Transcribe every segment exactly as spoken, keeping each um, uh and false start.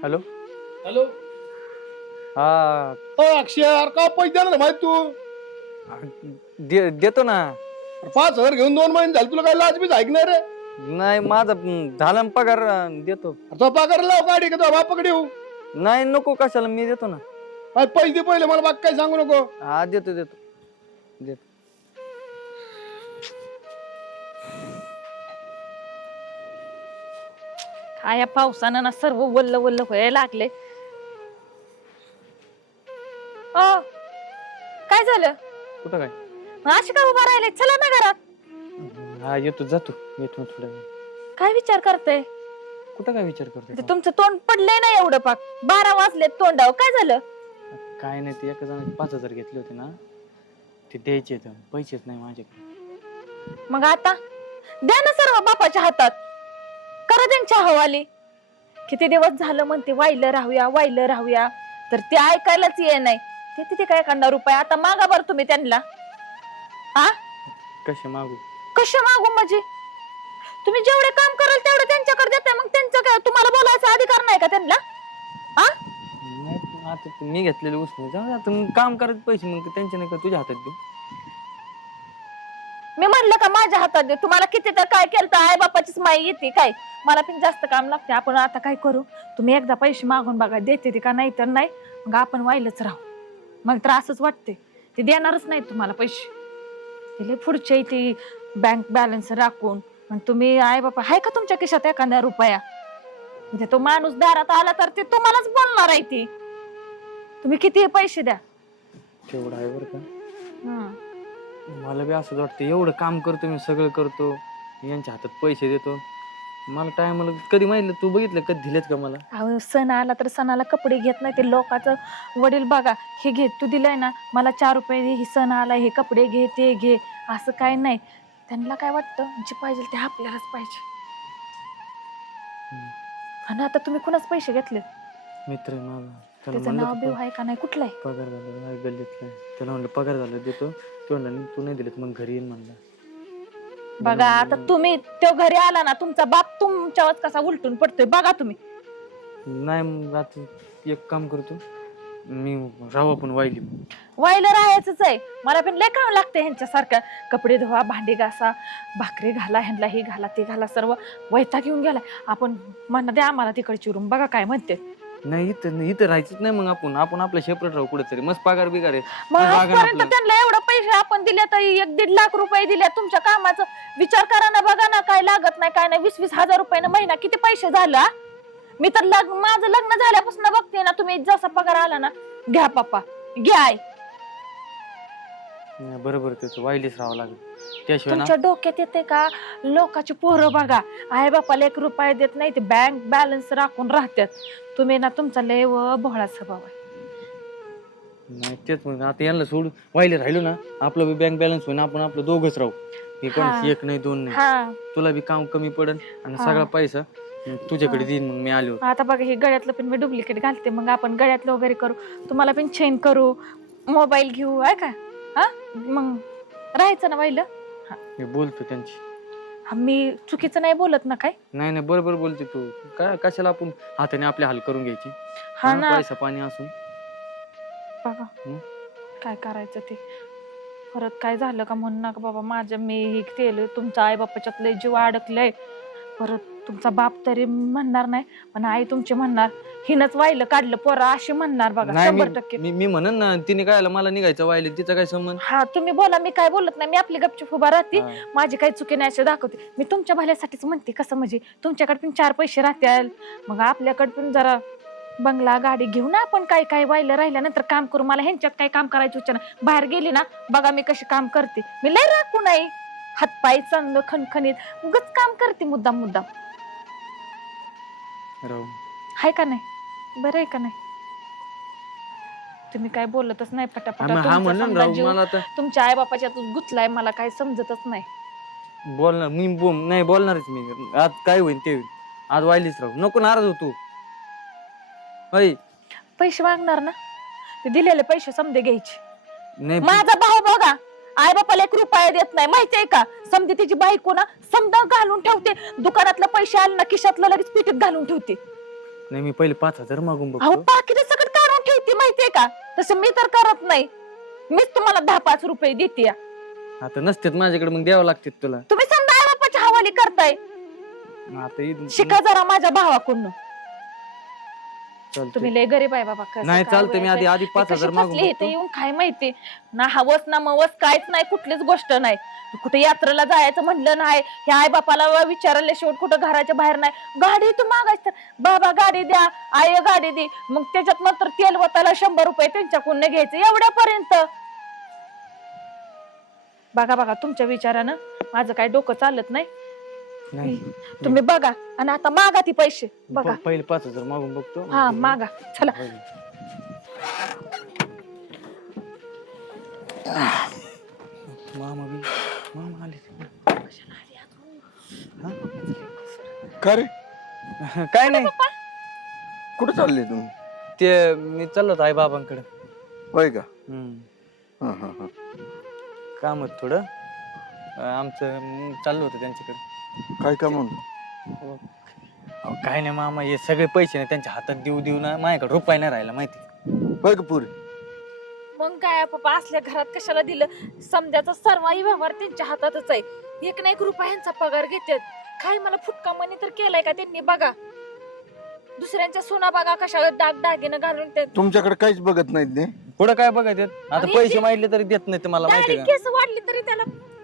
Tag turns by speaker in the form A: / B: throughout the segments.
A: Hello
B: hello.
A: हा
B: अक्षय यार का पैसे द्या ना माहिती तू
A: दे, देतो ना.
B: पाच हजार घेऊन दोन महिने झाले तुला काय लाज बीज ऐकणार रे.
A: नाही माझा हम्म, झाला ना पगार अं, देतो.
B: तो पगार लाव गाडी का तो बापाकडे येऊ.
A: नाही नको कशाला मी देतो ना.
B: काय पैसे दे पहिले मला बाकी काही सांगू नको.
A: हा देतो देतो देतो.
C: काय या पावसानं ना सर्व वल्ल वल्ल व्हायला लागले. ओ काय झालं?
A: कुठं काय?
C: अशी का उभा राहिले? चला ना घरात.
A: हा येतो जातो येतो थोड्या वेळ.
C: काय विचार करताय?
A: कुठं काय विचार
C: ते
A: करतो?
C: तुमचं तोंड पडलंय ना एवढं पाक. बारा वाजले तोंडावर. काय झालं?
A: काय नाही ते एका जणांनी पाच हजार घेतले होते ना ते द्यायचे तर पैसेच नाही माझ्याकडे.
C: मग आता द्या ना सर्व बापाच्या हातात. करा त्यांच्या हवाली. किती दिवस झालं म्हणते वाहिलं राहूया वाहिलं राहूया तर ते ऐकायलाच ये नाही. ते तिथे काय करणार रुपये? आता मागा बरं तुम्ही त्यांना. हा
A: कसे मागू?
C: कशा मागू म्हणजे? तुम्ही जेवढे काम कराल तेवढे त्यांच्याकडे देताय. मग त्यांचं काय तुम्हाला बोलायचा अधिकार नाही का त्यांना? हा
A: नाही आता ते मी घेतलेले उसने जाऊ दे आता मग काम करत पैसे मग त्यांच्या नाही का तुझ्या हातात देऊ.
C: मी म्हणलं का माझ्या हातात दे. तुम्हाला किती तर काय केलं तर आई बापाचीच माई येते काय. मला पण जास्त काम लागते. आपण आता काय करू? तुम्ही एकदा पैसे मागून बघा देते ते का नाही तर नाही. मग आपण वाहिलंच राहू. मला तर असंच वाटते ते देणारच नाही तुम्हाला पैसे. दिले पुढच्या इथे बँक बॅलन्स राखून. पण तुम्ही आई बापा आहे का तुमच्या खिशात एखादा रुपया? म्हणजे तो माणूस दारात आला तर ते तुम्हालाच बोलणार आहे ती. तुम्ही किती पैसे द्या.
A: तेवढं आहे बरं का.
C: हम्म
A: मला बी असंच वाटतं एवढं काम करतो मी सगळं करतो यांच्या हातात पैसे देतो. मला टायमाला कधी माहितलं तू बघितलं कधी दिलेत का मला?
C: अहो सण आला तर सणाला कपडे घेत नाही ते लोकांचं. वडील बघा हे घे तू दिलंय ना मला चार रुपये दे, हे सण आला हे कपडे घे ते घे असं काय नाही. त्यांना काय वाटतं जे पाहिजे ते आपल्यालाच पाहिजे. आणि आता तुम्ही कुणाच पैसे घेतले?
A: मित्र आहे माझा त्याला
C: त्याचं नाव बिव
A: म्हणलं
C: आहे का नाही? कुठलं आहे?
A: पगार झाला गल्लीतला त्याला म्हणलं पगार झाला देतो. तो म्हणला तू नाही दिलं मग घरी येईन म्हणला.
C: बघा आता तुम्ही तो घरी आला ना तुमचा बाप तुमच्यावर कसा उलटून पडतोय बघा तुम्ही.
A: नाही मग आता एक काम करतो मी राहू पण वाहिली.
C: वायला राहायचंच आहे. मला पण लय काम लागते ह्यांच्यासारखं. कपडे धुवा भांडी घासा भाकरी घाला ह्यांना हे घाला ते घाला सर्व वैताग घेऊन गेला. आपण म्हणा द्या आम्हाला तिकडची रूम बघा काय म्हणते.
A: नाही इथं इथं राहायचंच नाही मग आपण आपण आपलं सेपरेट राहू कुठेतरी मस्त पगार बिगार आहे.
C: मग
A: मग बघा ना
C: आजपर्यंत
A: आपलं.
C: त्यांना एवढं पैसे आपण दिले तरी एक दीड लाख रुपये दिले तुमच्या कामाचं विचार करा ना. बघा ना काय लागत नाही काय नाही. वीस वीस हजार रुपयानं महिना किती पैसे झाला. मी तर लग्न माझं लग्न झाल्यापासून बघते ना तुम्ही जसा पगार आला ना घ्या पप्पा घ्या आई.
A: नाही, बरोबर त्याचं वाहिलीच राहावं लागेल त्याशिवाय ना.
C: तुमच्या डोक्यात येते का लोकांची पोरं बघा आई बापाला एक रुपया देत नाही ते बँक बॅलन्स राखून राहतात. तुम्ही ना तुमचा लय व भोळा स्वभाव आहे.
A: नाही तेच मग आता यांना सोडून वाहिले राहिलो ना आपलं बी बँक बॅलन्स होईन आपण आपलं दोघच राहू. हे कोण
C: हा.
A: एक नाही दोन नाही.
C: हा
A: तुला बी काम कमी पडेल आणि
C: हा.
A: सगळा पैसा तुझ्याकडे देईन मग मी आलो.
C: आता बघा हे गळ्यातलं पण मी डुप्लिकेट घालते. मग आपण गळ्यातलं वगैरे करू तुम्हाला पण चेन करू मोबाईल घेऊ आहे का? हा मग राहायचं ना वाहिलं.
A: मी बोलतो त्यांची.
C: हा, मी चुकीचं नाही बोलत ना काय?
A: नाही नाही बरोबर बोलते तू. काय कशाला आपण हाताने आपले हाल करून घ्यायची.
C: हा
A: हा,
C: ना
A: पैसा पाणी असून
C: बघा
A: हं?
C: काय करायचं ते. परत काय झालं का म्हणू नका बाबा माझं मी हे केलं तुमचा आई बापाच्यात लय जीव अडकलंय. परत तुमचा बाप तरी म्हणणार नाही पण आई तुमची म्हणणार हिनच वाहिलं काढलं पोरा अशी म्हणणार बघा
A: नाही
C: शंभर
A: मी
C: टक्के.
A: मी- मी म्हणन ना तिने काय मला निघायचं वाहिले तिचा काय संबंध.
C: हा तुम्ही बोला मी काय बोलत नाही. मी आपली गपचूप उभा राहते.
A: हा.
C: माझी काही चुकी नाही असे दाखवते. मी तुमच्या भल्यासाठीच म्हणते कसं म्हणजे तुमच्याकडे पण चार पैसे राहतील मग आपल्याकडे पण जरा बंगला गाडी घेऊ ना आपण. काय काय वाहिलं राहिल्यानंतर काम करू. मला ह्यांच्यात काय काम करायचं इच्छा नाही. बाहेर गेली ना बघा मी कशी काम करते. मी लय राखू नाही हातपाय चांगलं खणखणीत उगाच काम करते मुद्दाम मुद्दाम.
A: राहू
C: हाय का नाही? बरं आहे का नाही? तुम्ही काय बोलतच नाही पटापटा.
A: हा
C: तुमचा
A: म्हणलं
C: समजा
A: ना राहू
C: जीव
A: मला आता
C: तुमच्या आई बापाच्या गुतलाय मला काय समजतच नाही.
A: बोलणार मी बोल नाही बोलणारच मी. आज काय होईल ते होईल. आज वाहिलीच राहू नको नाराज होतो. होय
C: पैसे मागणार ना ते दिलेले पैसे समजे घ्यायचे.
A: नाही
C: माझा भाऊ बघा आई बापाला एक रुपया देत नाही माहितीये का? समजे तिची बायको ना समजा घालून ठेवते. दुकानातले पैसे आले ना खिशातलं लगेच पिठीत घालून ठेवते.
A: नाही मी पहिले पाच हजार मागून
C: अहो
A: बघतो.
C: पाकिट सगळं काढून ठेवते माहितीये का, तसं मी तर करत नाही. मीच तुम्हाला दहा पाच रुपये देते.
A: आता नसतेत माझ्याकडे मग द्यावं लागते तुला.
C: तुम्ही समजा आई बापाच्या हवाली करताय.
A: आता इथून-
C: शिका जरा माझ्या भावाकडून.
A: चालतंय.
C: तुम्ही लय गरीब आहे बाबा. कसं
A: नाही
C: काय
A: चालतंय मी आधी
C: व्हायचंय?
A: आधी पाच
C: कशी
A: हजार मागून
C: फसली इथे
A: बघतो.
C: येऊन काय माहिती ना, हवस ना मवस काहीच नाही, कुठलीच गोष्ट नाही. कुठे यात्रेला जायचं म्हणलं नाही, ह्या आई बापाला विचारले शेवट कुठं घराच्या बाहेर नाही. गाडी तू मागायचं, बाबा गाडी द्या, आई गाडी दे, मग त्याच्यात नंतर तेल वताला शंभर रुपये त्यांच्याकडून घ्यायचं एवढ्यापर्यंत. बघा बघा तुमच्या विचारानं माझं काय डोकं चालत नाही.
A: नाही
C: तुम्ही बघा आणि आता मागा ती पैसे बघा.
A: प- पहिले पाच हजार मागून बघतो.
C: हा मागा चला.
A: मामा बी मामा आले.
B: का रे
A: काय नाही
B: कुठे चालले तुम्ही?
A: ते मी चाललो होतो आई बाबांकडे.
B: होय का?
A: हम्म
B: हा हा हा.
A: काम होत थोडं अं, आमचं मग चाललो होतं त्यांच्याकडे.
B: काय काम म्हणतो?
A: अहो, काय नाही मामा हे सगळे पैसे नाही त्यांच्या हातात देऊ देऊ ना माझ्याकडे रुपये नाही राहिला माहिती.
B: होय का पुरी?
C: मग काय पप्पा असल्या घरात कशाला दिलं? समजायचा सर्वही व्यवहार त्यांच्या हातातच आहे. एक ना एक रुपयांचा पगार घेतात. काय मला फुटका मनी तर केलाय का त्यांनी? बघा दुसऱ्यांच्या सोना बघा कशा डाग दागिनं घालून ते
B: तुमच्याकडे काहीच बघत नाहीत ते.
A: पुढं काय बघायचं आता
C: आणि
A: पैसे
C: जे-
A: मागितले तरी देत नाही ते मला माहिती
C: डायरेक्ट
A: का.
C: केस वाढली तरी त्याला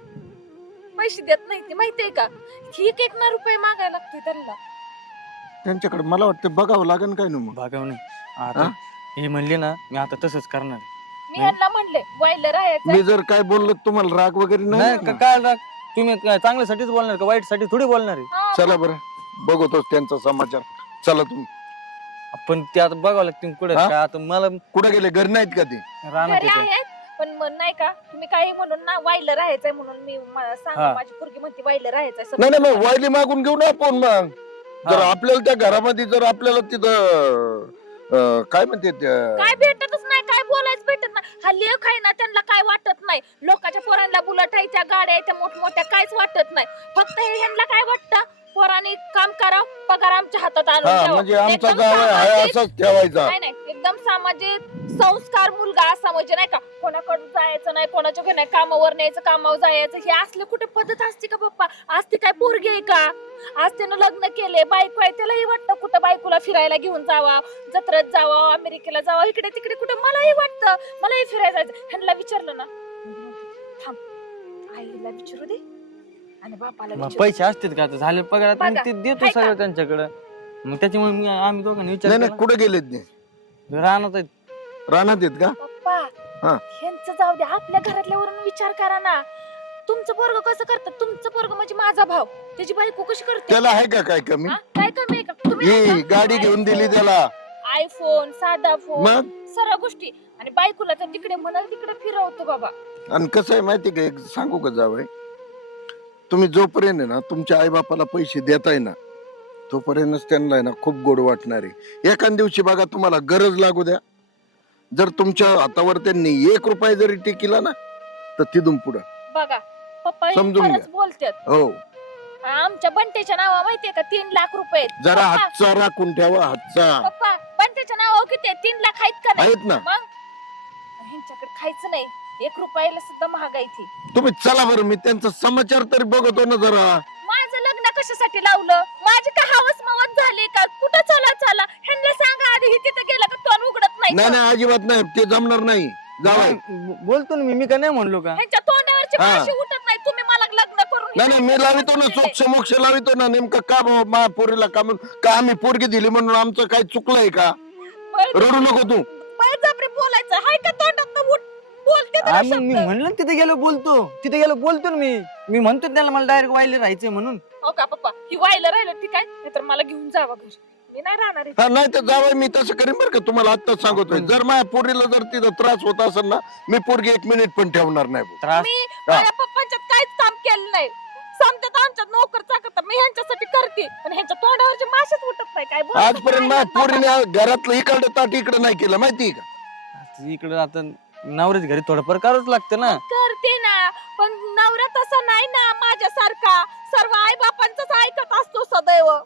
C: पैसे देत नाही ते माहितीये का. ठीक एक ना रुपये मागायला लागते त्यांना.
B: त्यांच्याकडे मला वाटतं बघावं लागेल काय ना मग.
A: भागाव नाही आता हे म्हणले ना मी आता तसंच करणार आहे.
C: मी यांना म्हणले वाईला राहायचं.
B: मी जर काय बोललो तुम्हाला राग वगैरे
A: नाही
B: नाही
A: का-
B: ना?
A: काय राग तुम्ही काय चांगल्यासाठीच बोलणार का वाईट साठी थोडी बोलणार आहे.
C: हा,
B: चला बरं बघतोच त्यांचा समाचार. चला तुम्ही.
A: पण ते आता बघावं लागतील कुठे
B: हा?
A: काय आता मला
B: कुठे गेले? घरी नाहीत का ते?
A: राहणार
C: घरी आहेत पण मग नाही का तुम्ही काही म्हणून ना वाईला राहायचंय म्हणून मी मला सांगा.
A: हा.
C: माझी पोरगी म्हणते वाईला राहायचंय.
B: नाही नाही मग वायली मागून घेऊ ना आपण मग. जर
A: हा.
B: आपल्याला त्या घरामध्ये जर आपल्याला तिथं अं, काय म्हणते त्या-
C: काय भेटतच नाही, काय बोलायच भेटत नाही. हा लेख आहे ना त्यांना काय वाटत नाही. लोकांच्या पोरांना बुलट आहे, त्या गाड्या आहेत, त्या मोठमोठ्या काहीच वाटत नाही. फक्त हे ह्यांना काय वाटतं पोरांनी काम करा, पगार आमच्या हातात आणून
B: हा
C: द्यावा.
B: म्हणजे आमचा
C: एकदम
B: जाव आहे
C: सामाजिक-
B: असंच ठेवायचा.
C: नाही नाही एकदम सामाजिक संस्कार मुलगा असा म्हणजे नाही का कोणाकडून जायचं नाही, कोणाच्या घरी नाही, कामावर न्यायचं, कामावर जायचं. हे असलं कुठे पद्धत असते का पप्पा? आज ती काय पोरगी आहे का? आज त्यानं लग्न केले, बायको आहे, त्यालाही वाटतं कुठं बायकोला फिरायला घेऊन जावा, जत्रेत जावा, अमेरिकेला जावा, इकडे तिकडे कुठं. मलाही वाटतं मलाही फिरायला जायचं. ह्यांना विचारलं ना थांब आईला विचारू दे आणि बापाला
A: मग
C: विचारू.
A: पैसे असतील का आता झाले पगार आता
C: बघा,
A: मग ते देतो
C: हाय का?
A: सगळं त्यांच्याकडे. मग त्याच्यामुळे मी आम्ही दोघांनी विचार
B: नाही नाही कुठे गेलेत ते?
A: केला. राहणार आहेत.
B: रानात आहेत का?
C: पप्पा
B: हा.
C: ह्यांचं जाऊ दे, आपल्या घरातल्यावरून विचार करा ना. तुमचं पोरग कसं करतात? तुमचं पोरग म्हणजे माझा भाव, त्याची बायको कशी करते?
B: त्याला आहे का काय कमी?
C: हा? काय कमी आहे का? तुम्ही
B: ही
C: नाही का?
B: गाडी घेऊन दिली त्याला.
C: आयफोन, साधा फोन,
B: मग
C: सर्व गोष्टी. आणि बायकोला तर तिकडे म्हणाल तिकडे फिरवतो बाबा.
B: आणि कसं आहे माहिती का, एक सांगू का जावई, तुम्ही जोपर्यंत आहे ना तुमच्या आई बापाला पैसे देताय ना तोपर्यंतच त्यांना आहे ना खूप गोड वाटणार आहे. एखाद दिवशी बघा तुम्हाला गरज लागू द्या, जर तुमच्या हातावर त्यांनी एक रुपया जरी टिकला ना तर तिथून पुढं
C: बघा पप्पा हे
B: समजून
C: खरंच
B: घ्या.
C: बोलतात.
B: हो
C: आमच्या बंटेच्या नावा माहितीये का तीन लाख रुपये आहेत.
B: जरा
C: पप्पा,
B: हातचा राखून ठेवा हातचा.
C: पप्पा बंटेच्या नावावर किती आहेत? तीन लाख आहेत का नाही?
B: आहेत ना.
C: मग ह्यांच्याकडे खायचं नाही, एक रुपयाला सुद्धा महागाई ती.
B: तुम्ही चला बरं, मी त्यांचा समाचार तरी बघतो ना जरा.
C: माझं लग्न कशासाठी लावलं? माझी का हवस मवत झाली का? कुठं चला चला ह्यांना सांगा आधी. हे तिथं गेलं का तोंड उघडत नाही
B: नाही
C: का?
B: नाही अजिबात नाही, ते जमणार नाही. जावई
A: ब- बोलतो ना मी मी काय नाही म्हणलो का.
C: ह्यांच्या तोंडावरची
B: हा.
C: भाषा उठत नाही. तुम्ही मला लग्न करून
B: नाही नाही मी लावितो ना, सोक्ष मोक्ष लावितो ना. नेमकं का बाबा मा पोरीला का म्हणून, का आम्ही पोरगी दिली म्हणून आमचं काही चुकलंय का? रडू नको तू.
C: बळजबरी बोलायचं हाय का तोंडात उठ बोलते तर
A: आ, मग मी
C: शब्द.
A: म्हणलं ना तिथे गेलो बोलतो तिथे गेलो बोलतो ना मी मी म्हणतो त्याला मला डायरेक्ट वायले राहायचंय म्हणून.
C: हो का पप्पा, ही व्हायला राहिलं ठीक आहे, नाहीतर मला घेऊन जावा घरी. मी नाही राहणार इथे.
B: हा नाही तर जावई मी तसं करीन बरं का, तुम्हाला आत्ताच सांगतोय. जर माझ्या पोरीला जर तिथं त्रास होत असेल ना मी पोरगी एक मिनिट पण ठेवणार नाही भाऊ.
A: त्रास
C: मी माझ्या पप्पांच्यात काहीच काम केलं नाही. समजत आमच्यात नोकर चाकत मी ह्यांच्यासाठी करते, पण ह्यांच्या तोंडावरचे माशेच उठत नाही. काय बोलत
B: आजपर्यंत
C: नाही
B: माझ्या पोरीने घरातलं इकडं ताट इकडं नाही केलं माहितीये का?
A: इकडे आता नवऱ्याच घरी थोडंफार करावंच लागतं ना.
C: करते ना, पण नवरा तसा नाही ना माझ्यासारखा. सर्व आई बापांचंच ऐकत असतो सदैव.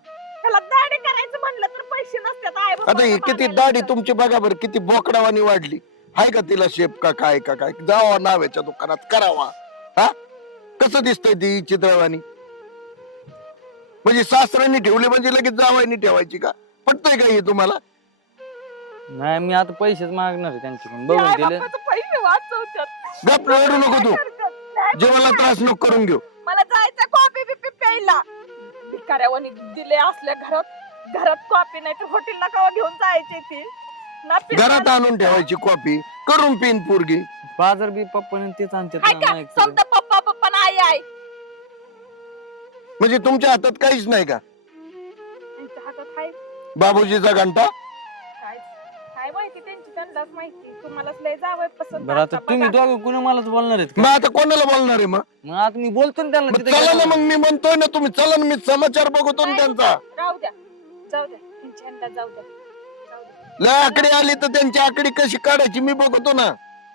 C: त्याला दाढी करायचं म्हणलं तर पैसे नसतात आई
B: आता ही किती दाढी तुमची बघा बरं, किती बोकडावानी वाढली. हाय का तिला शेप का काय का काय? जावा नाव्याच्या दुकानात करावा. हा कसं दिसतंय ती चित्रवाणी? म्हणजे सासऱ्यांनी ठेवली म्हणजे लगेच जावायनी ठेवायची का? पटतंय का हे तुम्हाला?
A: नाही मी आता पैसेच मागणार आहे त्यांच्याकडून, बघून गेले.
C: पैसे वाचवतात.
B: गप रडू नको तू, जीवाला त्रास नको करून घेऊ.
C: मला जायचं कॉफी बिपी प्यायला. भिकाऱ्यावानी दिले असल्या घरात घरात कॉफी नाही तर हॉटेलला कवा घेऊन जायचे ते ना पिणार
B: घरात आणून ठेवायची कॉफी, करून पिन पोरगी.
A: बाजार बी पप्पाने तेच आणतात
C: हाय
A: ना,
C: का
A: नाही का?
C: समजा पप्पा पप्पा ना आई आई
B: म्हणजे तुमच्या हातात काहीच नाही का?
C: त्यांच्या हातात हाय
B: बाबूजीचा घंटा?
C: काय काय माहिती त्यांची त्यांनाच माहिती. तुम्हालाच लय जावं पसंत
A: बरं आता
C: आता
A: तुम्ही
C: बघा.
A: दोघं कुणी मलाच बोलणार आहेत
B: मग
A: का?
B: आता कोणाला बोलणार आहे? मग
A: मग आता मी बोलतो ना त्यांना
B: मग
A: तिथे
B: चला ना,
A: गेल्यावर.
B: मग मी म्हणतोय ना, तुम्ही चला ना, मी समाचार बघतो ना
C: नाही,
B: त्यांचा.
C: राहू द्या जाऊ द्या त्यांच्या अंदाज जाऊ द्या जाऊ द्या.
B: लय आकडी आली तर त्यांची आकडी कशी काढायची मी बघतो ना.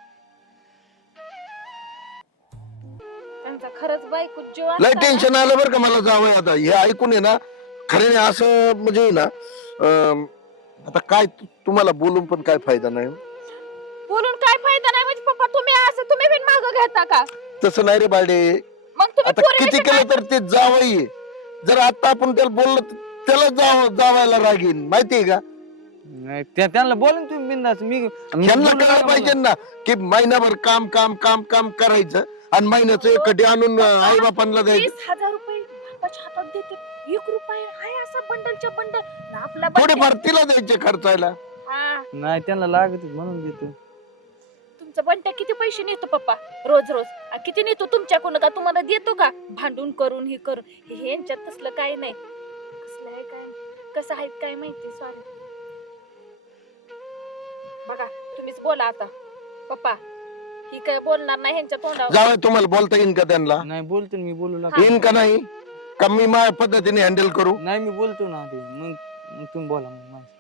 C: त्यांचा खरंच बायको जीव
B: लय
C: असता ना,
B: टेन्शन आलं बरं का मला जावं आता. हे ऐकून आहे ना, खरे असं म्हणजे आहे ना, अं, आता काय तु- तुम्हाला बोलून पण काय फायदा नाही.
C: बोलून काय फायदा नाही म्हणजे पप्पा तुम्ही असं तुम्ही बिन मागं घेता का?
B: तसं नाही रे बाडे.
C: मग तुम्ही
B: आता
C: पोरीविषयी
B: किती
C: काय
B: केलं तर ते जावई आहे. जर आता आपण त्याला बोललो तर त्याला जाव जावायला रागीन, माहितीये का?
A: नाही, त्या- त्यांना बोला ना तुम्ही बिंदास. मी मी
B: यांना
A: बोलू
B: कळलं
A: नका
B: पाहिजे
A: मला.
B: ना की महिनाभर काम काम काम काम करायचं आणि महिन्याचं एकटी आणून आई बापांना द्यायचं.
C: वीस हजार रुपये बापाच्या हातात देते. एक रुपये आहे असा बंडलच्या बंडल आपला
B: थोडेफार तिला द्यायचे खर्चायला.
C: हा
A: नाही त्यांना लागत म्हणून देतो.
C: तुमचा बंट्या किती पैसे नेतो पप्पा रोज रोज आ, किती नेतो तुमच्याकडून का तुम्हाला देतो का भांडून करून हे करून हे हे यांच्यात तसलं काही नाही. कसलं आहे काय कसं आहे काय माहिती. सॉरी बघा तुम्हीच बोला आता पप्पा. ही काय बोलणार नाही ह्यांच्या तोंडावर.
B: जावं तुम्हाला बोलता येईन का त्यांना?
A: नाही बोलतो ना मी, बोलू लागतो.
B: येईन का नाही? का मी माझ्या पद्धतीने हँडल करू?
A: नाही मी बोलतो ना आधी. मग मग तुम्ही बोला मग माझ्याशी.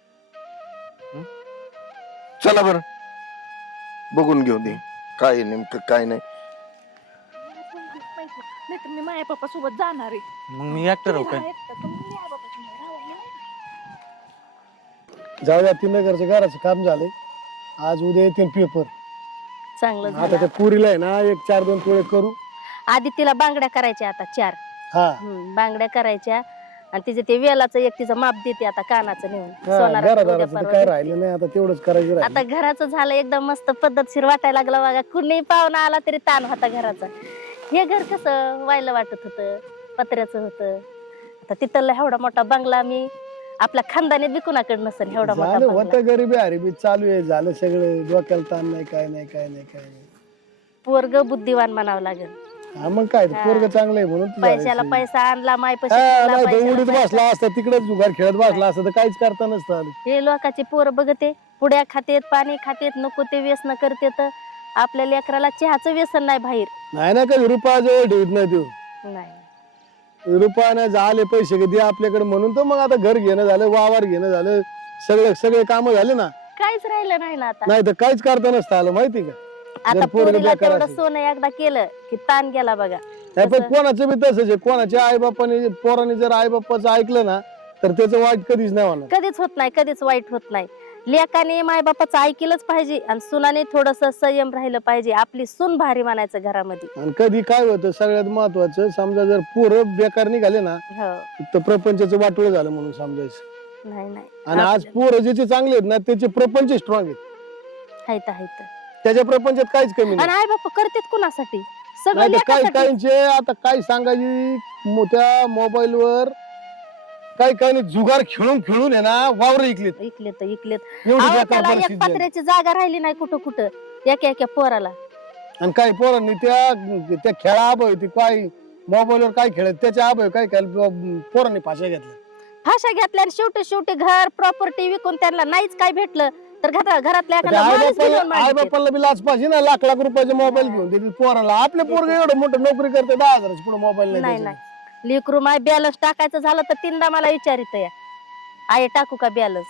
B: चला बरं बघून घेऊ दे काय आहे नेमकं काय नाही.
C: नाही तर मी माझ्या पप्पा सोबत जाणार आहे.
A: मग मी एकटा राहू काय?
D: जाऊया ती नगरचं घराचं काम झालंय. आज उद्या येतील पेपर.
E: चांगलं
D: आता
E: झालं.
D: त्या पुरीला आहे ना एक चार दोन पोळे करू.
E: आधी तिला बांगड्या करायच्या आता चार.
D: हा
E: हम्म, बांगड्या करायच्या आणि तिचे ते वेलाचं एक तिचं माप देते आता कानाचं नेऊन
D: हा
E: सोनाराचं उद्या
D: घरादाराचं तर
E: परवा
D: काय
E: देते.
D: राहिलं नाही, आता तेवढंच करायचं
E: आता
D: राहिलं.
E: घराचं झालं एकदम मस्त पद्धतशीर वाटायला लागलं बघा. कुणी पाहुणा आला तरी ताण होता घराचा. हे घर कसं व्हायला वाटत होतं, पत्र्याचं होतं. आता तिथला एवढा मोठा बंगला मी आपल्या खानदानीत बी कुणाकडे नसेल एवढा मोठा
D: झालं
E: बंगला.
D: होतं गरिबी हरिबी चालू आहे, झालं सगळं. डोक्याला ताण नाही, काय नाही काय नाही काय नाही.
E: पोरग बुद्धिवान म्हणावं लागेल.
D: हा मग काय
E: हा.
D: पोरग चांगलं आहे म्हणून तर
E: पैशाला
D: झालं.
E: पैसा आणला माय
D: हा, नाही तर उडीत
E: पैसा.
D: बसला असता तिकडेच जुगार खेळत बसला असता तर काहीच करता नसतं आलं.
E: हे लोकांचे पोरं बघते पुड्या खातेत, पाणी खातेत, नको ते व्यसन करतेत. आपल्या लेकराला चहाचं व्यसन नाही बाहेर.
D: नाही ना कधी रुपया जवळ ठेवत नाही देऊ.
E: नाही
D: रुपयाने झाले पैसे कधी आपल्याकडे म्हणून तर मग आता घर घेणं झालं, वावर घेणं झालं, सगळे सगळे काम झाले ना.
E: काहीच राहिलं नाही ना आता.
D: नाही तर काहीच करता नसतं आलं, माहिती का?
E: आता
D: जर पोरगं
E: पोरीला
D: बेकार
E: तेवढं
D: असेल.
E: सोनं एकदा केलं की ताण गेला बघा.
D: नाही पण
E: तसं-
D: कोणाचं बी तसंच आहे. कोणाच्या आई बापाने पोराने जर आई बाप्पाचं ऐकलं ना तर त्याचं वाईट कधीच नाही होणार.
E: कधीच होत नाही, कधीच वाईट होत नाही. लेकाने माय बापाचं ऐकलंच पाहिजे आणि सुनाने थोडस संयम राहिलं पाहिजे. आपली सून भारी मानायचं घरामध्ये.
D: आणि कधी काय होतं सगळ्यात महत्वाचं, समजा जर पोरं बेकार निघाले ना
E: हो
D: तर प्रपंचाचं वाटोळ झालं म्हणून समजायचं.
E: नाही नाही
D: आणि आज पोरं ज्याचे चांगले आहेत ना त्याचे प्रपंच स्ट्रॉंग आहेत.
E: हायत हायत.
D: त्याच्या प्रपंचात काहीच कमी
E: आणि
D: नाही.
E: आई बाप करतेत कुणासाठी? सगळं
D: नाही तर काही
E: लेकासाठी.
D: काहींचे आता काय सांगायची मोठ्या मोबाईल वर काही काही जुगार खेळून खेळून आहे ना वावर ऐकलेत.
E: इकलेत इकलेत.
D: एवढी
E: अहो,
D: बेकार
E: त्याला एक
D: परिस्थिती झाली.
E: पत्र्याची जागा राहिली नाही कुठं कुठं एका एका पोराला.
D: आणि काही पोरांनी त्या त्या खेळा अभय ती काय मोबाईलवर काय खेळत त्याच्या अभय काय काय पोरांनी फाशा घेतल्या.
E: फाशा घेतल्या आणि शेवटी शेवटी घर प्रॉपर्टी विकून त्यांना नाहीच काय भेटलं तर घरा- घरातल्या एखादा
D: आई
E: माणूस घेऊन
D: बापाला आई
E: मागितले.
D: बापाला बी लाच पाहिजे ना. लाख लाख रुपयाचे मोबाईल घेऊन देतील पोराला. आपले पोरग एवढं मोठं नोकरी करते दहा हजाराची पुढे मोबाईल
E: नाही
D: नाही
E: नाही
D: त्याच्यात.
E: लेकरू माय बॅलन्स टाकायचं झालं तर तीनदा मला विचारित या आई टाकू का बॅलन्स.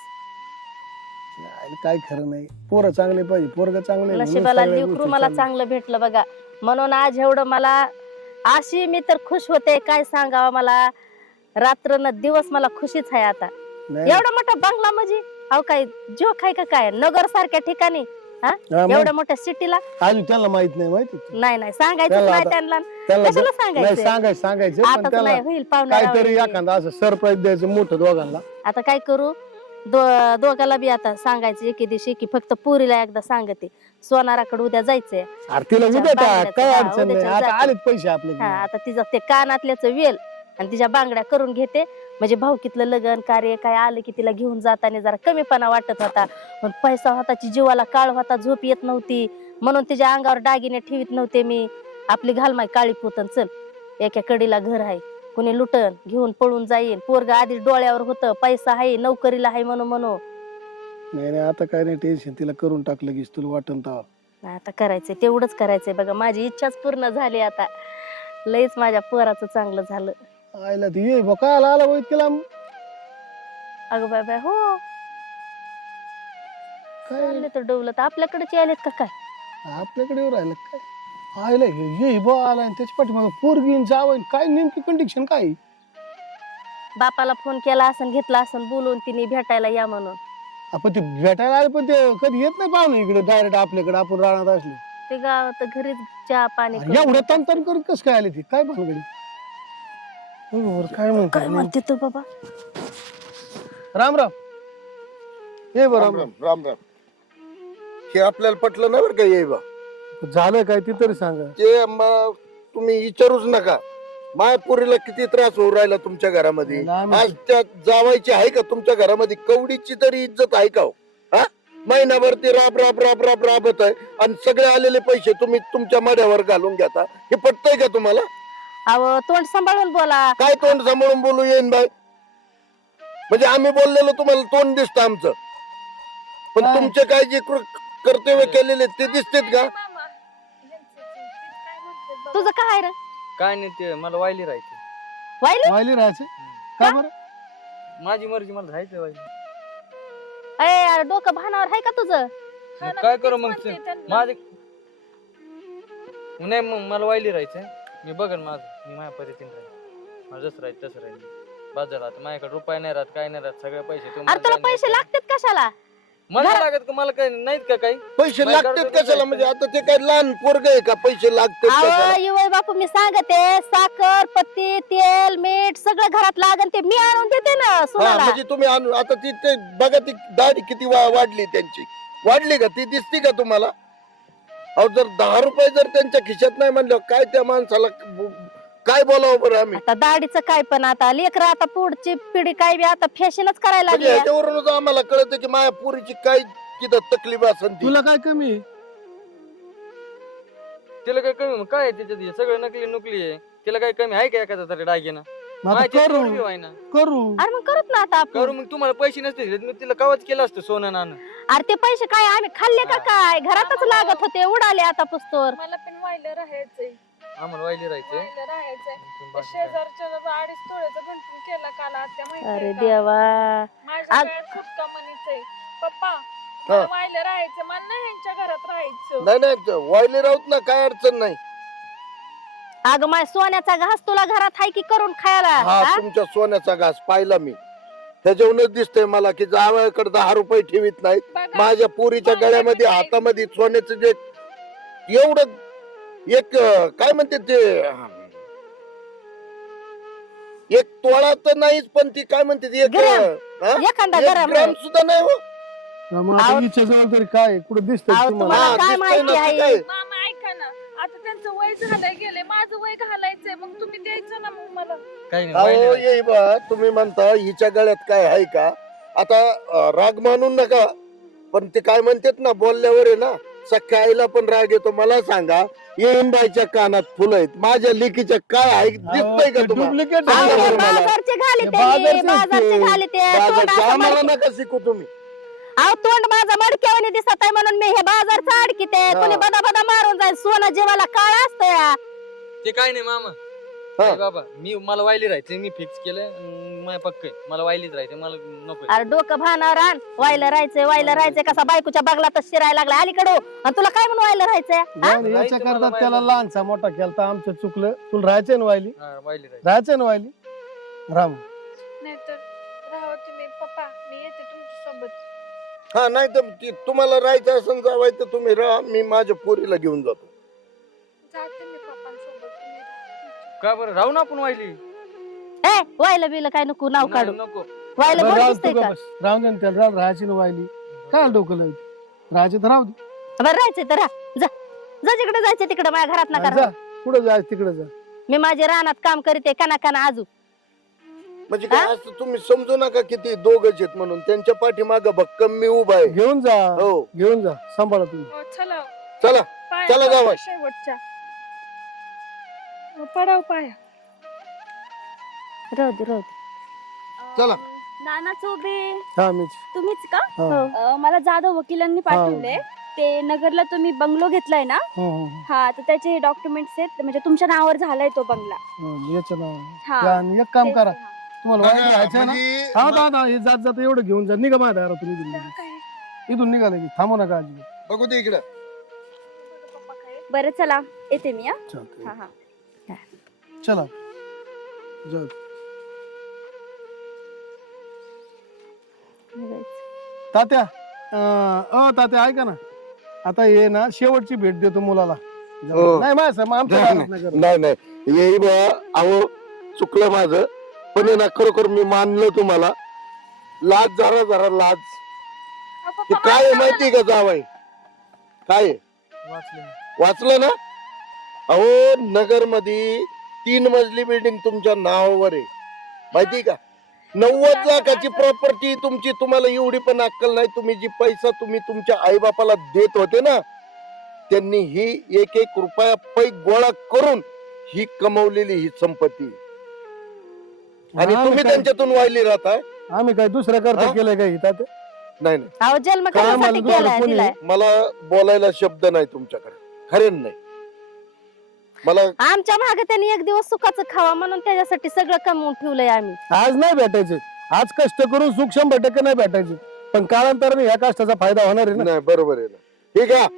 D: नाही, काय खरं नाही. पोरं चांगले पाहिजे, पोरग चांगले म्हणून
E: नशिबाला
D: सगळ्या
E: लेकरू
D: गोष्टी
E: मला
D: चालू.
E: चांगलं भेटलं बघा. म्हणून आज एवढं मला अशी मी तर खुश होते काय सांगावं मला. रात्र न दिवस मला खुशीच आहे आता.
D: नाही
E: एवढा मोठा बंगला म्हणजे अहो काय जोक आहे का काय? नगर सारख्या ठिकाणी
D: हा, मग
E: एवढ्या मोठ्या सिटीला
D: अजून त्यांना माहित नाही माहिती
E: नाही नाही सांगायचं
D: त्याला
E: नाही
D: आता-
E: त्यांना.
D: त्याला
E: कशाला
D: नाही
E: सांगायचं?
D: सांगायचं सांगायचं पण
E: आताच
D: त्याला
E: नाही होईल पाहुणा
D: काहीतरी एखादा असं सरप्राईज द्यायचं मोठं दोघांना.
E: आता काय करू दो- दोघाला बी आता सांगायचं एके दिवशी की फक्त पुरीला एकदा सांगते सोनाराकडे उद्या जायचंय.
D: अरे तिला
E: तिच्या
D: उद्या टाक
E: बांगड्याचं,
D: काय
E: हा,
D: अडचण नाही
E: उद्याच्या
D: आता
E: जाती.
D: आलेत पैसे
E: हा
D: आपले
E: आता तिचं ते कानातल्याचं वेल आणि तिच्या बांगड्या करून घेते म्हणजे भाऊकीतलं लग्न कार्य काय आलं की तिला घेऊन जाताना जरा कमीपणा वाटत होता. पण पैसा होता ची जीवाला काळ होता झोप येत नव्हती म्हणून तिच्या अंगावर दागिने ठेवीत नव्हते मी. आपली घालमाय काळी पोतन चल एका कडीला घर आहे कुणी लुटन घेऊन पळून जाईन पोरग आधी डोळ्यावर होतं पैसा आहे नोकरीला आहे म्हणून म्हणून.
D: नाही नाही आता काय नाही टेन्शन तिला करून टाकलं की तुला वाटण तर
E: आता करायचंय तेवढंच करायचंय बघा माझी इच्छाच पूर्ण झाली आता. लईच माझ्या पोराचं चांगलं झालं.
D: आयला ती ये काय आला आला बघ तिला
E: अगं बाय बाय हो
D: काय
E: चालले तर डवलत आपल्याकडेच यायलेत का काय?
D: आपल्याकडे येऊ राहिलं काय आयला हे ये बा आला आणि त्याच्या पाठीमागं पोरगीन जावं काय नेमकी कंडिशन काय
E: बापाला फोन केला असन घेतला असन बोलून तिने भेटायला या म्हणून.
D: आपण ते भेटायला आले पण ते कधी येत नाही पाहुणे इकडे डायरेक्ट आपल्याकडे आपण राहणार असले
E: ते गावात घरीच चहा पाणी करून
D: एवढं तन तन करून कस काय आले ती काय भानगडी बरोबर काय
E: काय
D: म्हणतो
E: म्हणते तू बाबा?
D: राम राम ये बरं
B: राम
D: राम
B: राम राम राम. हे आपल्याला पटलं नाही बरं का ये बा.
D: राम झालं काय ती तरी सांगा
B: ते मग तुम्ही विचारूच नका. मायपुरीला किती त्रास होऊ राहिला तुमच्या घरामध्ये.
D: लहान-
B: आज त्या जावायची आहे का तुमच्या घरामध्ये? कवडीची तरी इज्जत आहे का हो? हा महिनाभर ती राब राब राब राब राबत आहे आणि सगळे आलेले पैसे तुम्ही तुमच्या मड्यावर घालून घेता. हे पटतंय का तुम्हाला?
E: अहो तोंड सांभाळून बोला.
B: काय तोंड सांभाळून बोलू येईन बाई? म्हणजे आम्ही बोललेलो तुम्हाला तोंड दिसतं आमचं पण
D: काय?
B: तुमचे काय जे कृ- कर्तव्य केलेले ते दिसतेत का?
E: तुझं काय रे
A: काय नाही ते मला वायली राहायचं.
E: वाईली?
D: वायली राहायचं का बरं
A: माझी मर्जी मला राहायचं वायली.
E: अरे यार डोकं भानावर आहे का तुझं?
A: मग काय करू मग ते? माझे नाही मग मला वायली राहायचंय. मी बघन माझं मी माझ्या पद्धतीने राहील. मला जसं राहील तसं राहील. बस झालं आता माझ्याकडे रुपये नाही राहत काय नाही राहत सगळे पैसे
E: अरे
A: तुम्हाला
E: तुला
A: द्यायला
E: पैसे
A: नाही.
E: लागतात कशाला?
A: मला लागत का मला काय नाहीत का काही?
B: पैसे
A: बाई
B: लागतात
A: करतो
B: कशाला?
A: काय?
B: म्हणजे आता ते काय लहान पोरग आहे का पैसे लागतात कशाला?
E: अहो युवय बापू मी सांगते साखर पत्ती तेल मीठ सगळं घरात लागन ते मी आणून देते ना
B: हा
E: सुनाला.
B: म्हणजे तुम्ही आणून आता ती ते बघा ती दाढी किती वा- वाढली त्यांची. वाढली का ती दिसती का तुम्हाला? अहो जर दहा रुपये जर त्यांच्या खिशात नाही म्हणलं काय त्या माणसाला ब- काय बोलावं बरं आम्ही?
E: आता दाढीचं काय पण आता लेकर आता पुढची पिढी काय बी आता फॅशनच करायला
B: म्हणजे
E: लागली.
B: ह्याच्यावरूनच आम्हाला कळतं की माझ्या पुरीची काय तिथं तकलीफ असेल ती.
D: तुला काय कमी आहे?
A: तिला काय कमी मग काय आहे त्याच्यात? हे सगळं नकली नुकली आहे. तिला काय कमी आहे का एखादा तरी दागिना?
D: मग आता
A: माझी
D: करू
A: पोरगी आहे ना.
D: करू
E: अरे मग करूत ना आता आपण.
A: करू मग तुम्हाला पैसे नसते दिले, मी तिला कवच केलं असतं सोनं नाणं.
E: अरे ते पैसे काय आम्ही खाल्ले का काय घरातच लागत होते उडाले आता पुस्तोर.
C: मला पण व्हायला राहायचंय
A: आम्हाला वायली राहायचंय.
C: व्हायला राहायचंय.
A: तुम्ही
C: त्या
A: बाकी काय?
C: शेजारच्या अडीच तोळ्याचा घंटून केला काल आत्या
E: अरे
C: माहिती
E: देवा
C: माझ्या
E: आग-
C: गळ्यात सुटका मनीचंय. पप्पा
B: हा.
C: मला व्हायला राहायचं मला नाही ह्यांच्या घरात राहायचं.
B: नाही नाही वायले राहत ना काय अडचण नाही.
E: अगं माय सोन्याचा घास तुला घरात हाय की करून खायला
B: हा
E: हा?
B: तुमच्या सोन्याचा घास पाहिला मी. त्याच्यावरूनच दिसतंय मला की जावयाकडे दहा रुपये ठेवीत नाहीत.
C: बघा
B: माझ्या पुरीच्या गळ्यामध्ये हातामध्ये सोन्याचं जे एवढं एक अं, काय म्हणते ते एक तोळा तर नाहीच पण ती काय म्हणते ती एक
E: ग्रॅम.
B: अं, हा?
E: एखादा
B: एक
E: गरम
B: ग्रॅम सुद्धा नाही हो.
D: मग आता
E: आहो.
D: इच्छा जबाबदारी काय कुठे दिसतंय
E: आहो,
D: तुम्हाला
E: तुम्हाला
B: हा,
E: काय
B: दिसतंय
E: माहिती
B: ना,
E: आहे?
B: ते काय?
C: मामा ऐका ना आता त्यांचं वय झालंय गेले माझं वय घालायचंय मग तुम्ही द्यायचं ना मग मला.
A: काही नाही वायली
B: अहो
A: राहायचं.
B: ये बा तुम्ही म्हणता हिच्या गळ्यात काय आहे का? आता अं, राग मानून नका पण ते काय म्हणतात ना बोलल्यावर आहे ना सख्या आईला पण राग येतो. मला सांगा येईन बाईच्या कानात फुलं आहेत माझ्या लेकीच्या काय आहे दिसतंय का तुम्हाला?
D: डुप्लिकेट
B: सांगा
E: अहो,
B: बरं
E: ते
B: मला.
E: बाजारचे घाले
D: ते
E: ते
D: बाजारचे
E: बाजारचे
D: असते.
E: घाले ते तोंड
B: बाजारचं
E: असं
B: आम्हाला
E: मडके-
B: नका शिकू तुम्ही.
E: अहो तोंड माझा मडक्यावानी दिसत आहे म्हणून मी हे बाजारचं अडकीते
B: हा.
E: कोणी बदा बदा मारून जाईल सोनं जीवाला काळ असतं या.
A: ते काय नाही मामा.
B: हा.
A: नाही बाबा मी मला वायली राहायचंय. मी फिक्स केलंय. माझ्या पक्क आहे. मला वायलीच राहायचंय. मला नको.
E: अरे डोकं भानावर आण व्हायला राहायचंय व्हायला राहायचंय कसा बायकोच्या बगलातच शिरायला लागला अलीकडे आणि तुला काय म्हणून व्हायला राहायचंय हा?
D: जाऊन
A: नाही
D: याच्या
A: तुम्हाला
D: करता त्याला
A: वायली.
D: लहानसा मोठा केलता आमचं चुकलं तुला राहायचंय ना वायली
A: हा, वायली राहायचं.
D: राहायचंय ना वायली राम
C: नाहीतर राहा तुम्ही पप्पा, मी येते तुमच्या सोबत.
B: हा नाही तर ती- तुम्हाला राहायचं असेल जावाय तर तुम्ही राहा, मी माझ्या पोरीला घेऊन जातो.
C: जाते मी पप्पांसोबत, तुम्ही राहा.
A: का बरं राहू ना आपण वाहिली.
E: ए व्हायला बिलं काय नको नाव काढू.
A: नाही, नको.
E: व्हायला
D: बरं,
E: गोड
D: राहू
E: दिसतंय
D: तू
E: का?
D: का बस. राहून दे ना त्याला, राह- राहायची ना वाहिली. काय डोकं लावते, राहायचे तर राहू दे.
E: बरं राहायचंय तर राहा. जा जा जिकडे जायचं तिकडे माझ्या घरात नका
D: जा
E: राहू.
D: कुठं जाय तिकडे जा.
E: मी माझ्या रानात काम करीते काना काना आजू.
B: म्हणजे काय असं तुम्ही समजू नका किती दोघच आहेत म्हणून. त्यांच्या पाठीमाग भक्कम मी उभा आहे.
D: घेऊन जा,
B: हो
D: घेऊन जा, सांभाळा तुम्ही.
C: हो, चला
B: चला
C: पाया
B: चला
C: पडतो
B: जावई.
C: शेवटच्या. हो, पडाव पाया.
E: राहू दे राहू दे.
B: चला.
F: नाना चोबे
D: हा मीच
F: तुम्हीच का?
D: हा.
F: अ, मला जाधव वकिलांनी पाठवले. ते नगरला तुम्ही बंगलो घेतलाय ना?
D: हो, हो, हो.
F: हा, तर त्याचे डॉक्युमेंट्स आहेत, म्हणजे तुमच्या नावावर झालाय तो बंगला.
D: हो, याचं नाव.
F: हा.
D: या, आणि एक काम
F: तेच
D: करा,
F: ते, हा.
D: तुम्हाला
B: बघा,
D: वाहिली राहायचं आहे ना.
B: म्हणजे
D: हा हा हा हे जात जात एवढं घेऊन जा. निघा माझ्या दारातून इथून
F: तर
D: लगेच.
F: काय?
D: इथून निघाले की थांबू नका अजिबात.
B: बघू दे इकडं.
C: पप्पा काय?
F: बरं चला, येते मी. हा
D: चालतंय.
F: हा हा.
D: चला जाऊ. तात्या अं, अ तात्या ऐका ना, आता हे ना शेवटची भेट देतो मुलाला.
B: हो.
D: नाही माझ्या सम- आमच्या
B: नाही,
D: दारात नाही करत.
B: नाही नाही येई बा. अहो चुकलं माझं, पण आहे ना खरोखर मी मानलं तुम्हाला. लाज जरा जरा लाज.
C: अहो,
B: ते
C: पप्पा
B: काय आहे
C: मला
B: माहिती का जावाय? काय आहे?
A: वाचलं मी.
B: वाचलं ना? अहो नगर मध्ये तीन मजली बिल्डिंग तुमच्या नावावर आहे, माहिती का? नव्वद लाखाची प्रॉपर्टी तुमची. तुम्हाला एवढी पण अक्कल नाही. तुम्ही जी पैसा तुम्ही तुमच्या आई बापाला देत होते ना, त्यांनी ही एक एक रुपया पै गोळा करून ही कमवलेली ही संपत्ती. आणि
D: आम्ही
B: तुम्ही
D: काय-
B: त्यांच्यातून वाहिली राहताय.
D: आम्ही काय दुसऱ्या करता
B: हा?
D: केलंय काय तात्या?
B: नाही नाही,
E: अहो जन्म
D: काय
E: कशासाठी
D: मला
E: केलाय
D: कोणी-
E: दिलाय?
B: मला बोलायला शब्द नाही तुमच्याकडे, खरेन नाही मला.
E: आमच्या मागे त्यांनी एक दिवस सुखाचं खावा म्हणून त्याच्यासाठी सगळं कमवून ठेवलंय आम्ही.
D: आज नाही भेटायचे, आज कष्ट करून सुख शंभर टक्के नाही भेटायचे, पण कालांतराने ह्या कष्टाचा फायदा होणार आहे ना.
B: नाही बरोबर आहे ना. ठीक आहे,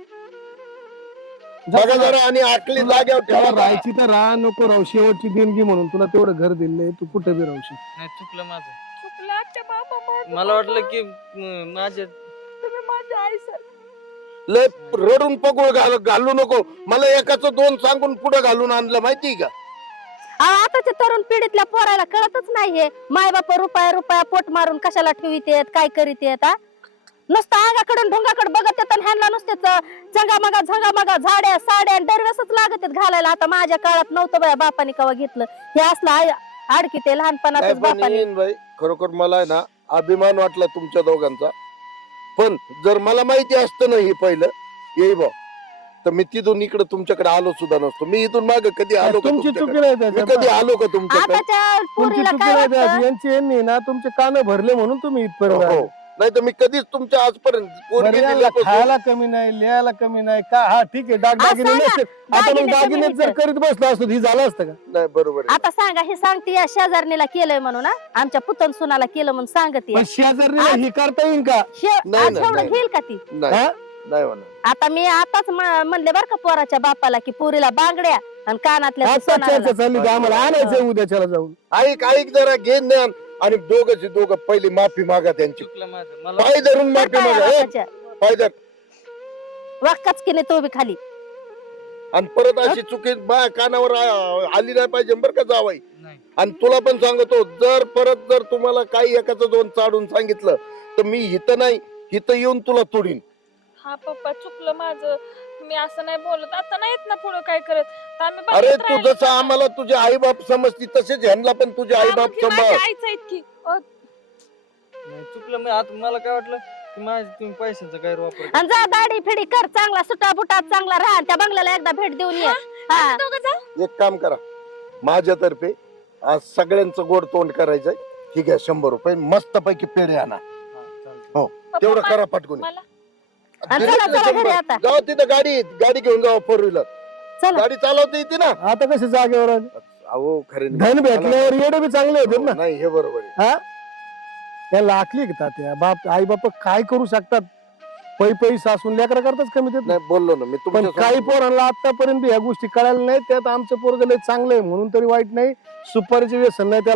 B: बघा जरा आणि आकली जाग्यावर
D: त्याला
B: ठेवा.
D: राहायची तर राहा, नको राहू. शेवटची देणगी म्हणून तुला तेवढं घर दिलंय, तू कुठे बी राहू शकतो.
A: नाही चुकलं माझं.
C: चुकलं आत्या, मामा, माझं
A: मला वाटलं
C: मामा.
A: की म, माझ्या
C: तुम्ही माझ्या आई सर.
B: लय रडून पगोळ घाल घालू नको. मला एकाचं दोन सांगून पुढे घालून आणलं, माहिती का?
E: अहो, आताच्या तरुण पिढीतल्या पोरायला कळतच नाहीये. माय बाप रुपया रुपया पोट मारून कशाला ठेवीत काय करीत हा? नुसतं अंगाकडून ढोंगाकडे बघत येत आणि ह्यांना नुसतेच झंगामगा झंगामगा झाड्या साड्या दरवेळेसच लागत आहेत घालायला. आता माझ्या काळात नव्हतं बाया बापाने कवा घेतलं हे असलं आय- आडकी ते
B: नाही
E: लहानपणातच
B: पण
E: बापाने.
B: येईन बाई, खरोखर मला आहे ना अभिमान वाटला तुमच्या दोघांचा. पण जर मला माहिती असतं ना हे पहिलं येई बा, तर मी तिथून इकडे तुमच्याकडे आलो सुद्धा नसतो. मी इथून माग कधी आलो का
D: तुमची
B: तुमच्याकडे?
D: चुकी नाही
B: मी
D: त्याच्यात
B: कधी
D: ना.
B: आलो का तुमच्याकडे?
E: आताच्या
D: तुमची
E: पोरीला
D: चुकी
E: काय
D: नाही त्याच्यात.
E: वाटतं?
D: यांची यांनी ना तुमचे कान भरले म्हणून तुम्ही इथपर्यंत आले.
B: हो, नाही तर मी कधीच तुमच्या आजपर्यंत पोरगी
D: पर्यायाला
B: दिल्यापासून-
D: खायला कमी नाही, लिहायला कमी नाही का? हा ठीक आहे, दागदागिने
E: असं ना,
D: नसते. आता मग
E: दागिने
D: दागिने
E: कमी
D: जर
E: आहेत.
D: करीत बसलो असतो ही झालं असतं का?
B: नाही बरोबर आहे.
E: आता सांगा हे सांगते या शेजारणीला केलंय म्हणून हा? आमच्या पुतण सुनाला केलं म्हणून सांगते
D: पण शेजारीला ही करता येईल का?
B: नाही, नाही,
E: एवढं
B: नाही.
E: घेईल का ती?
B: नाही
D: हा?
B: नाही होणार.
E: आता मी आताच म- म्हणले बर का पोराच्या बापाला की पुरीला बांगड्या आणि कानातल्या
D: आता
E: सोनाराला.
D: चर्चा चालली की आम्हाला आणायचं उद्याच्याला जाऊन.
B: ऐक ऐक जरा घे ज्ञान. आणि दोघंच दोघं पहिली माफी मागा त्यांची.
A: चुकलं माझं. मला
B: पाय धरून माफी
E: काय
B: मागा. ए,
E: वाकाच्या?
B: पाय धर.
E: वाक्काच की नाही तो बी खाली.
B: आणि परत अशी चुकी बा कानावर आ- आली नाही पाहिजे बरं का जावाई.
A: नाही.
B: आणि तुला पण सांगतो, जर परत जर तुम्हाला काही एकाचं दोन चाडून सांगितलं तर मी हिथं नाही, हिथं येऊन तुला तोडीन.
C: हा पप्पा चुकलं माझं. मी असं नाही बोलत. आता नाही येत ना पुढे काय करत. तर आम्ही
B: अरे
C: बघत
B: तू
C: राहिलो.
B: जसं आम्हाला तुझे आई बाप समजती तसेच ह्यांना पण तुझे आई
C: हा,
B: बाप
C: मग ही माझी
B: समज.
C: आईच आहेत की. अ,
A: नाही, चुकलं मी. आता मला काय वाटलं की माझ्या तुम्ही पैशाचा गैरवापर करता.
E: आणि जा दाढी फिडी कर चांगला सुटा बुटात चांगला राहा आणि त्या बंगल्याला एकदा भेट देऊन ये. हा
C: आम्ही दोघं जाऊ.
B: एक काम करा, माझ्यातर्फे आज सगळ्यांचं गोड तोंड करायचंय. ठीक आहे, शंभर रुपये मस्त पैकी पेढे आणा.
A: हा, चालतंय.
B: हो
C: पप्पा,
B: तेवढं
C: मला-
B: करा पटकून.
C: मला
E: आणि चला चला घरी आता.
B: जाऊ तिथं गाडी गाडी घेऊन जाऊ फोर व्हीलर.
E: चला
B: गाडी चालवता येते ना?
D: आता कसे जागेवर आले?
B: अहो खरे
D: धन भेटल्यावर येडे बी चांगले होते ना.
B: नाही हे बरोबर आहे.
D: हा याला आखली का तात्या? बाप आई बाप काय करू शकतात? पै पै सासून लेकरा करताच कमी देत नाही.
B: नाही बोललो ना मी
D: पण
B: तुमच्या
D: काही पोरांना आतापर्यंत ह्या गोष्टी कळायला नाही. त्यात आमचं पोरग लय चांगलं आहे म्हणून तरी वाईट नाही. सुपारीचे व्यसन नाही त्याला.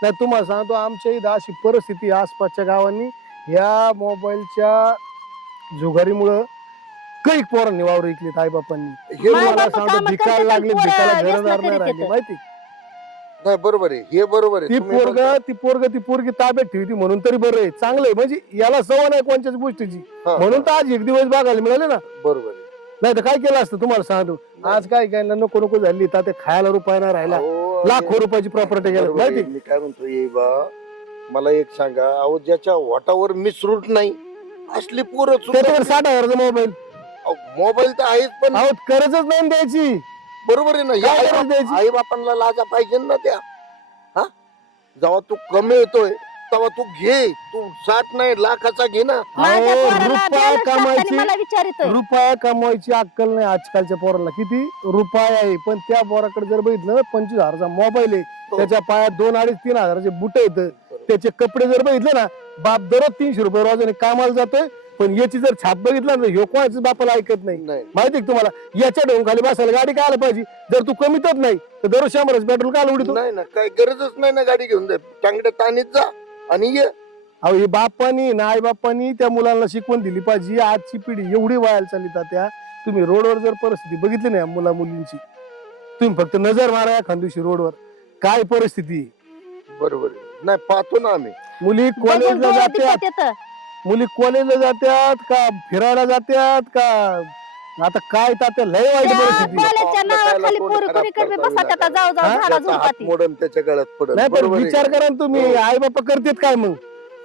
D: नाही तुम्हाला सांगतो आमच्या इथं अशी परिस्थिती आहे आसपासच्या गावांनी ह्या मोबाईलच्या जुगारीमुळं काही पोरांनी वावर ऐकलीत आई बापांनी हे
E: माय
D: मला
E: बाप
D: सांगतो
E: कामं
D: भिकायला
E: करतात,
D: लागले
E: पोरं
D: भिकायला
E: व्यसनं
D: घरदार नाही
E: करीत
D: राहिले
E: येतं.
D: माहिती
B: नाही बरोबर आहे हे बरोबर आहे
D: ती
B: तुम्ही
D: पोरग
B: बोलता.
D: ती पोरग ती पोरगी ताब्यात ठेवती म्हणून तरी बरं आहे चांगलं आहे म्हणजे याला सवय नाही कोणत्याच गोष्टीची
B: हा,
D: म्हणून तर आज एक दिवस बघायला मिळाले ना
B: बरोबर आहे
D: नाही तर काय केलं असतं तुम्हाला सांगतो आज काय काय ना नको नको झाली तर ते खायला रुपया नाही राहिला
B: अहो,
D: लाखो रुपयाची प्रॉपर्टी गेली
B: बरोबर आहे.
D: माहिती
B: मी काय म्हणतो ये बा मला एक सांगा अहो ज्याच्या वाटावर मिसरूट नाही असली पोरं
D: त्याच्यावर साठ हजारचा मोबाईल
B: मोबाईल तर आहेच पण
D: अहो कर्जच नाही द्यायची
B: बरोबर आहे ना
D: काय गरज द्यायची?
B: आई बापांना लाजा पाहिजे ना त्या हा जेव्हा तू कमी येतोय तेव्हा तू घे तू साठ नाही लाखाचा घे ना
E: माझ्या
D: अहो,
E: पोराला
D: रुपया
E: balance टाकताना
D: कमायची
E: मला विचारितोय
D: रुपया कमवायची अक्कल नाही आजकालच्या पोराला किती रुपया आहे पण त्या पोराकडे जर बघितलं पंचवीस हजाराचा मोबाईल आहे
B: हो.
D: त्याच्या पायात दोन अडीच तीन हजाराचे बुट येत त्याचे कपडे जर बघितले ना बाप दररोज तीनशे रुपये रोजाने कामाला जातोय पण याची जर छाप बघितला ना ह्यो कोणाच बापाला ऐकत नाही
B: नाही
D: माहिती आहे का तुम्हाला याच्या ढोंग खाली बसायला गाडी काय आला पाहिजे जर तू कमीतच नाही तर दररोज शंभरच पेट्रोल काय उडतो
B: नाही ना काय गरजच नाही ना गाडी घेऊन जाय टांगड्या ताणीत जा आणि ये
D: अहो हे बापानी ना आई बापानी त्या मुलांना शिकवण दिली पाहिजे आजची पिढी एवढी वायाला चालली त्या तुम्ही रोडवर जर परिस्थिती बघितली ना मुला मुलींची तुम्ही फक्त नजर मारा एखाद दिवशी रोडवर काय परिस्थिती आहे.
B: बरोबर आहे. नाही पाहतो ना आम्ही
D: मुली
E: बघून
D: कॉलेजला
E: डोळे
D: जात्यात
E: दिसत येतं.
D: मुली कॉलेजला जात्यात का फिरायला जात्यात का आता काय तात्या लय वाईट
E: त्या
D: परिस्थिती आहे.
E: कॉलेजच्या
B: आपल्या
E: नावाखाली
B: कायला
E: पोरी
B: कोणी
E: कोणी
B: खराब
E: कमी
B: करता
E: बसत
B: येणार
E: जाऊ जाऊ
D: हा?
E: झाडा
B: त्याचा हात
E: झुडपाती
B: मोडून त्याच्या गळ्यात पडत
D: नाही पण
B: बरोबर आहे.
D: विचार करा ना तुम्ही
B: हो.
D: आई बापा करतेत काय मग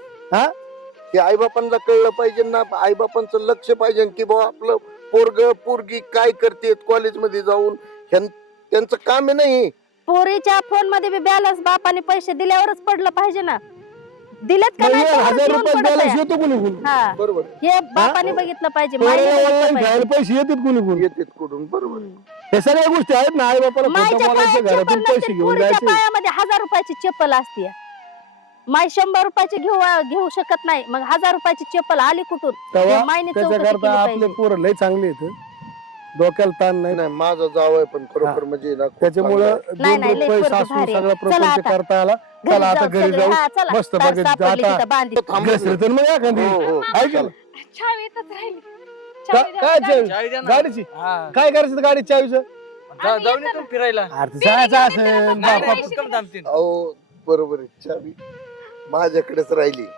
B: की आई बापांना कळलं पाहिजे ना आई बापांचं लक्ष पाहिजे की बाबा आपलं पोरग पोरगी काय करतेत कॉलेजमध्ये जाऊन ह्यां- त्यांचं काम आहे नाही
E: पोरीच्या फोन मध्ये बी बॅलन्स बापाने पैसे दिल्यावरच पडलं पाहिजे ना दिलेत का
D: मग
E: नाही
D: हे
E: तेवढंच
D: हजार
E: घेऊन
D: रुपये
E: पडत
D: बॅलन्स
E: आहे.
D: येतो कुणी कुणी
E: हा
B: बरोबर आहे.
E: हे बापाने बघितलं पाहिजे माईने बघितलं
D: ऑनलाईन
E: पाहिजे.
D: घ्यायला पैसे येतात कुणी कुणी
B: येतेत कुठून बरोबर आहे.
D: हे सगळ्या गोष्टी आहेत ना आई बापाला खोटं
E: माईच्या
D: बोलायचं
E: पायात
D: घरातून
E: चप्पल
D: पैसे
E: नसते,
D: घेऊन
E: पोरीच्या
D: जायचे
E: पायामध्ये हजार रुपयाची चप्पल असते माई शंभर रुपयाची घेऊ घेऊ शकत नाही मग हजार रुपयाची चप्पल आली कुठून
D: तेव्हा
E: हे माईने चौकशी केली
D: त्याच्याकरता आपले
E: पाहिजे.
D: पोरं लय चांगले आहेत डोक्याला ताण नाही
B: नाही माझा जाव आहे पण खरोखर म्हणजे ना खूप
D: त्याच्यामुळं
B: चांगला
E: नाही,
D: दोन
E: नाही, लय
D: रुपये
E: पोरगं
D: सासू
E: भारी आहे.
D: सगळा
E: चला
D: प्रपंच
E: आता.
D: करता आला
E: घरी
D: चला आता
E: जाऊ,
D: घरी
E: सगळे.
D: जाऊ
E: हा, चला.
D: मस्त
E: तार
D: बघत
E: सापडली
D: आता
E: तिथं बांधली.
B: आहे. थांबलं
D: घसरत ना मग एखादी
B: हो, हो.
D: ऐकलं
C: चावी इथंच राहिली
D: का-
C: चावी द्या,
D: काय
C: गाडी.
D: चावी?
A: चावी द्या ना.
D: गाडीची
A: हा.
D: काय करायचं गाडी चावीचं
A: जा- जाऊन येतो ना फिरायला
D: अरे जायचं असेल
A: नाही,
D: बापा
A: नाही, कम थांबतील
B: अहो बरोबर आहे चावी माझ्याकडेच राहिली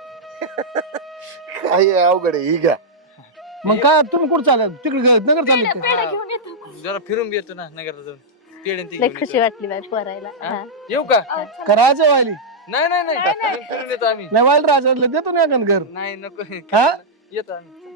B: काय आहे, अवघड आहे ही घ्या
D: मग काय तुम्ही कुठं चालत तिकडे ग- नगर चालत
C: पेढं- पेढं घेऊन येतो
A: जरा फिरून बी येतो ना नगरला जाऊन पेढे आणि ते
E: लय
A: घेऊन
E: खुशी
A: येतो.
E: वाटली बाई पोरायला
A: हा?
E: हा.
A: येऊ का
C: अहो, चला.
D: करायचं वाली
A: नाही नाही नाही
C: नाही, नाही.
A: फिरून- फिरून येतो आम्ही
D: नाही वाईल राहायचं देतो ना एखाद घर
A: नाही नको
D: हा?
A: येतो आम्ही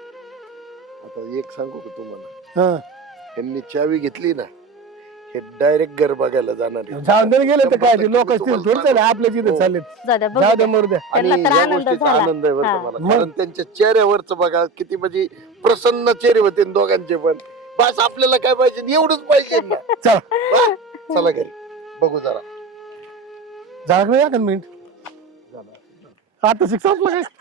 B: आता एक सांगू का तुम्हाला
D: हा.
B: यांनी चावी घेतली ना हे डायरेक्ट घर बघायला जाणार आहे.
D: जाऊन दे गेले तर काय ते लोक
B: तुम्हाला
D: थोडं चालले आपल्या तिथे
B: हो.
D: चालले
E: जाऊ द्या बघू
D: जाऊ दे
E: द्या.
D: मरू द्या
B: आणि
E: त्यांना तर
B: या
E: आनंद
B: गोष्टीचा
E: झाला.
B: आनंद आहे बरं का
E: हा.
B: मला
D: मग?
B: कारण त्यांच्या चेहऱ्यावरच बघा किती म्हणजे प्रसन्न चेहरे होते न दोघांचे पण बस आपल्याला काय पाहिजे एवढंच पाहिजे ना
D: चला
B: हा? चला घरी बघू जरा
D: झालं का एखाद मिनिट आता शिक्षण